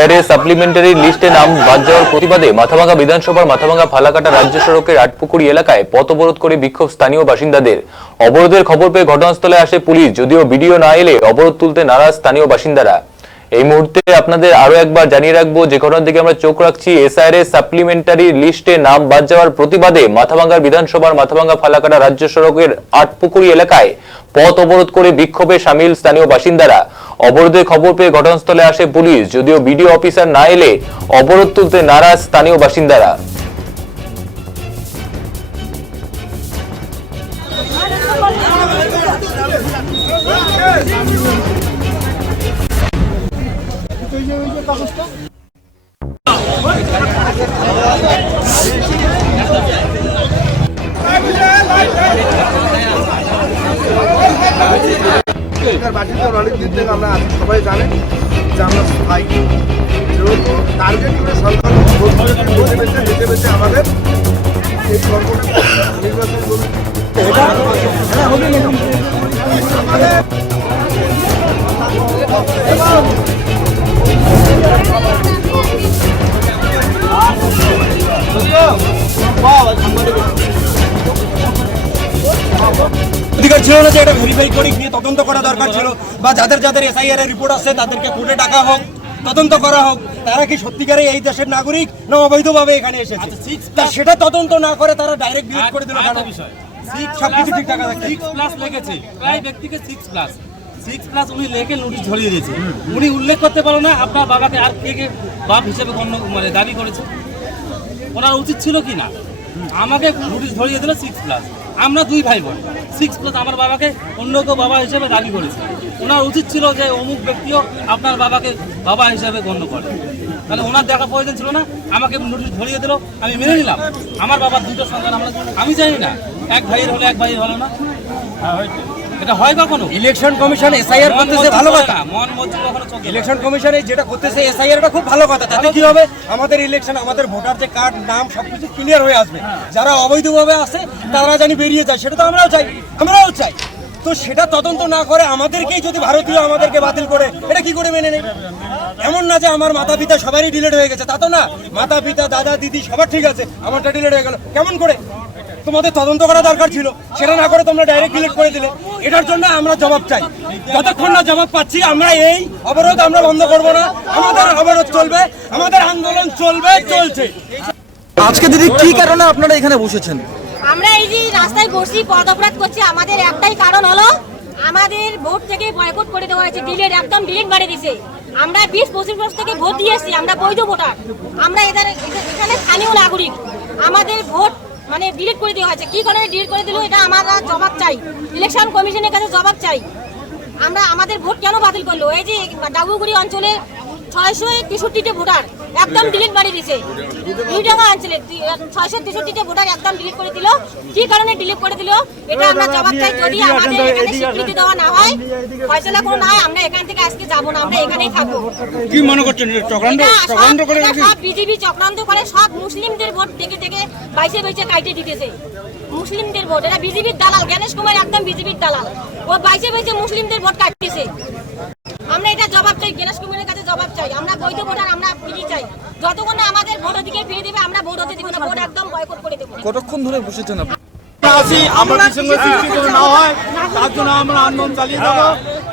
SIR এর supplementary লিস্টে নাম বাদ যাওয়ার প্রতিবাদে মাথাভাঙ্গা বিধানসভার মাথাভাঙ্গা ফালাকাটা রাজ্য সড়কের আটপুকুরি এলাকায় পথ অবরোধ করে বিক্ষোভ স্থানীয় বাসিন্দাদের। অবরোধের খবর পেয়ে ঘটনাস্থলে আসে পুলিশ, যদিও ভিডিও না এলে অবরোধ তুলতে নারাজ স্থানীয় বাসিন্দারা। এই মুহূর্তে আপনাদের আরো একবার জানিয়ে রাখবো যে ঘটনার দিকে আমরা চোখ রাখছি। এসআইআর এর সাপ্লিমেন্টারি লিস্টে নাম বাদ যাওয়ার প্রতিবাদে মাথাভাঙ্গার বিধানসভার মাথাভাঙ্গা ফালাকাটা রাজ্য সড়কের আটপুকুরি এলাকায় পথ অবরোধ করে বিক্ষোভে সামিল স্থানীয় বাসিন্দারা। অবরোধের খবর পেয়ে ঘটনাস্থলে আসে পুলিশ, যদিও বিডিও অফিসার না এলে অবরোধ তুলতে নারাজ স্থানীয় বাসিন্দারা। অনেকদিন থেকে আমরা সবাই জানেন যে আমরা ভাই যেহেতু টার্গেট করে সরকার বেঁচে বেঁচে আমাদের এই সরকার নির্বাচন অধিকার ছিল না যে এটা ভেরিফাই করে গিয়ে তদন্ত করা দরকার ছিল, বা যাদের যাদের এসআইআর এর রিপোর্ট আছে তাদেরকে কোর্টে ডাকা হোক, তদন্ত করা হোক, তারা কি সত্যিকারে এই দেশের নাগরিক না অবৈধভাবে এখানে এসেছে। সেটা তদন্ত না করে তারা ডাইরেক্ট ডিলিট করে দিল। কেন? সবকিছু ঠিকঠাক আছে, 6+ লেগেছে, প্রায় ব্যক্তিকে 6+ উনি লেখে নোটিশ ঝরিয়ে দিয়েছে। উনি উল্লেখ করতে পারো না আপনার বাবাকে আর কে বাপ হিসেবে মানে দাবি করেছে। ওনার উচিত ছিল কি না আমাকে নোটিশ ধরিয়ে দিল 6+। আমরা দুই ভাই বোন, 6+ আমার বাবাকে অন্য কেউ বাবা হিসেবে দাবি করেছে। ওনার উচিত ছিল যে অমুক ব্যক্তিও আপনার বাবাকে বাবা হিসেবে গণ্য করে। তাহলে ওনার দেখা প্রয়োজন ছিল না, আমাকে নোটিশ ধরিয়ে দিল, আমি মেনে নিলাম। আমার বাবার দুটো সন্তান, আমি জানি না এক ভাইয়ের হলো এক ভাইয়ের হলো না, এটা হয় কখনো? ইলেকশন কমিশন এসআইআর করতেছে, ভালো কথা। মন মর্জি কখনো চলবে না। ইলেকশন কমিশনে যেটা করতেছে এসআইআরটা খুব ভালো কথা। তাতে কি হবে, আমাদের ইলেকশন, আমাদের ভোটার যে কার্ড, নাম সবকিছু ক্লিয়ার হয়ে আসবে। যারা অবৈধভাবে আসে তারা জানি বেরিয়ে যায়, সেটা তো আমরাও চাই। তো সেটা তদন্ত না করে আমাদেরকেই যদি ভারতীয় আমাদেরকে বাতিল করে, এটা কি করে মেনে নেই? এমন না যে আমার মাতা পিতা সবারই ডিলেট হয়ে গেছে, তা তো না। মাতা পিতা দাদা দিদি সবার ঠিক আছে, আমারটা ডিলেট হয়ে গেল কেমন করে? তোমাদের তদন্ত করা দরকার ছিল, সেটা না করে তোমরা ডাইরেক্ট ডিলিট করে দিলে। এটার জন্য আমরা জবাব চাই। যতক্ষণ না জবাব পাচ্ছি আমরা এই অবরোধ আমরা বন্ধ করব না। আমাদের অবরোধ চলবে, আমাদের আন্দোলন চলছে। আজকে দিদি কি কারণে আপনারা এখানে বসেছেন? আমরা এই যে রাস্তায় বসছি, পথ অবরোধ করছি, আমাদের একটাই কারণ হলো আমাদের ভোট থেকে বয়কট করে দেওয়া হয়েছে, ডিলিট, একদম ডিলিট বাড়িয়ে দিয়েছে। আমরা 20-25 বছর থেকে ভোট দিয়ে এসেছি, আমরা বৈধ ভোটার, আমরা এখানে স্থানীয় নাগরিক। আমাদের ভোট মানে ডিলিট করে দেওয়া হয়েছে। কি কারণে ডিলিট করে দিল, এটা আমরা জবাব চাই, ইলেকশন কমিশনের কাছে জবাব চাই। আমরা আমাদের ভোট কেন বাতিল করলো? এই যে ডাবুগুড়ি অঞ্চলে 663টা ভোটার একদম ডিলিট বাড়িয়ে দিয়েছে। দুইডাঙ্গা অঞ্চলে 663টা ভোটার একদম ডিলিট করে দিল। কি কারণে ডিলিট করে দিল, এটা আমরা জবাব চাই। যদি আমাদের এখানে স্বীকৃতি দেওয়া না হয়, ফয়সালা কোনো না হয়, আমরা এখান থেকে আজকে যাব না, আমরা এখানেই থাকবো। কি মনে করছেন চক্রান্ত করে? সব বিজেপি চক্রান্ত করে, সব মুসলিমদের ভোট থেকে বাইসে কাইটে দিতেছে। মুসলিমদের ভোট, এটা বিজেপির দালাল জ্ঞানেশ কুমার, একদম বিজেপির দালাল। ও বাইসে মুসলিমদের ভোট কাটতেছে। আমরা এটা জবাব চাই, জ্ঞানেশ কুমারের কাছে জবাব চাই। আমরা বৈধ ভোটার, আমরা ফিরে চাই। যতক্ষণ না আমাদের ভোট অধিকার ফিরে দেবে আমরা ভোট হতে দিব না, ভোট একদম বয়কট করে দেবো। কতক্ষণ ধরে বসেছেন আপনি? আমাদের সঙ্গে স্বীকৃতি না হয় তার জন্য আমরা আন্দোলন চালিয়ে যাবো।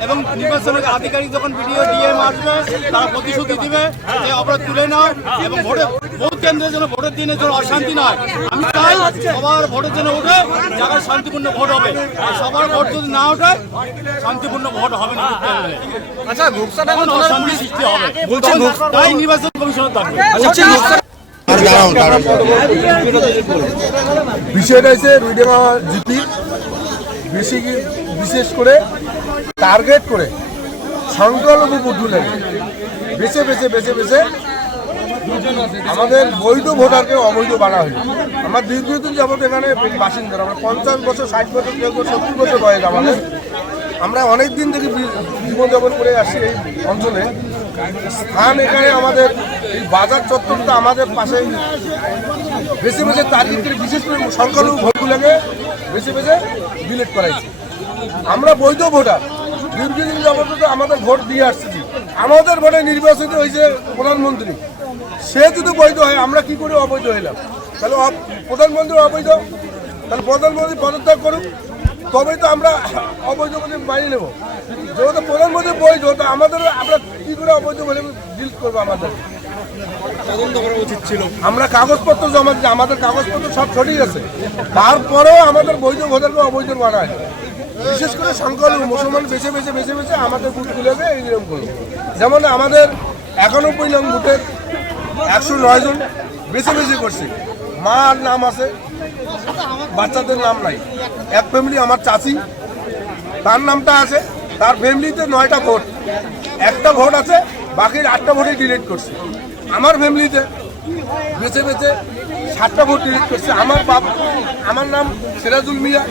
এবং নির্বাচনের আধিকারিক যখন ভিডিও ডিএম আসবে তারা প্রতিশ্রুতি দিবে যে অবরোধ তুলে নাও, এবং ভোট কেন্দ্রের জন্য ভোটের দিনের জন্য অশান্তি নয়। আমি চাই সবার ভোটের জন্য উঠে জায়গায় শান্তিপূর্ণ ভোট হবে, আর সবার ভোট যদি না ওঠে শান্তিপূর্ণ ভোট হবে না। আচ্ছা, অশান্তি সৃষ্টি হবে, তাই নির্বাচন কমিশনের দাবি। বিষয়টা হচ্ছে রুইডাঙ্গা জিপি বিশেষ করে টার্গেট করে সংখ্যালঘু ভোটারকে বেছে আমাদের বৈধ ভোটারকে অবৈধ বানা হয়েছে। আমরা দীর্ঘদিন যাবত এখানে বাসিন্দা, আমরা 50 বছর 60 বছর, কেউ 70 বছর বয়স আমাদের। আমরা অনেক দিন থেকে জীবনযাপন করে আসছি এই অঞ্চলে। স্থান এখানে আমাদের এই বাজার চত্বরটা আমাদের পাশেই বেছে টার্গেট করে, বিশেষ করে সংখ্যালঘু ভোটগুলোকে বেছে ডিলিট করাইছে। আমরা বৈধ ভোটার, দীর্ঘদিন যাবত আমাদের ভোট দিয়ে আসছি। আমাদের ভোটে নির্বাচিত হয়েছে প্রধানমন্ত্রী, সে যদি বৈধ হয় আমরা কি করে অবৈধ হইলাম? তাহলে প্রধানমন্ত্রী অবৈধ, তাহলে প্রধানমন্ত্রী পদত্যাগ করুক, তবেই তো আমরা অবৈধ বলে মানিয়ে নেব। যেহেতু প্রধানমন্ত্রী বৈধ, তো আমাদের আমরা কি করে অবৈধ বলে ডিল করবো? আমাদের তদন্ত করা উচিত ছিল। আমরা কাগজপত্র জমা দিচ্ছি, আমাদের কাগজপত্র সব সঠিক আছে, তারপরেও আমাদের বৈধ ভোটারকে অবৈধ বানায়। বিশেষ করে সংখ্যালঘু মুসলমান বেছে বেছে বেছে বেছে আমাদের বুথ তুলে দেয় এই নিয়মগুলো। যেমন আমাদের 91 নং বুথের 109 জন বেছে বেছে করছে, মার নাম আছে, বাচ্চাদের নাম নাই। এক ফ্যামিলি আমার চাচি, তার নামটা আছে, তার ফ্যামিলিতে 9টা ভোট, একটা ভোট আছে, বাকি 8টা ভোটে ডিলিট করছে। আমার ফ্যামিলিতে বেছে বেছে 7টা ভোট ডিলিট করছে। আমার নাম সিরাজুল মিয়া,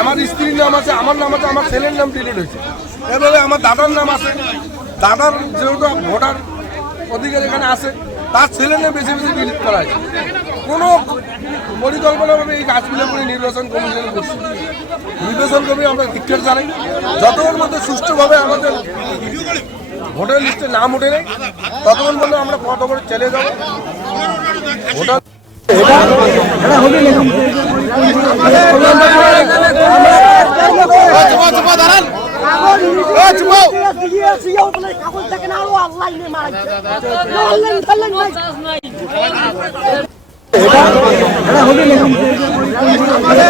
আমার স্ত্রীর নাম আছে, আমার নাম আছে, আমার ছেলের নাম ডিলিট হয়েছে। এভাবে আমার দাদার নাম আছে, দাদার যেহেতু ভোটার অধিকার এখানে আছে, তার ছেলে নিয়ে বেছে বেছে ডিলিট করা হয়েছে। কোনো পরিকল্পনাভাবে এই কাজগুলো করে নির্বাচন কমিশন করছে। নির্বাচন কমিশন আমরা ধিক্কার জানাই, যতক্ষণ মধ্যে সুষ্ঠুভাবে আমাদের ভোটার লিস্টে নাম উঠে নেই ততক্ষণ পর্যন্ত আমরা কত করে চলে যাবো। ভোটার কাগজ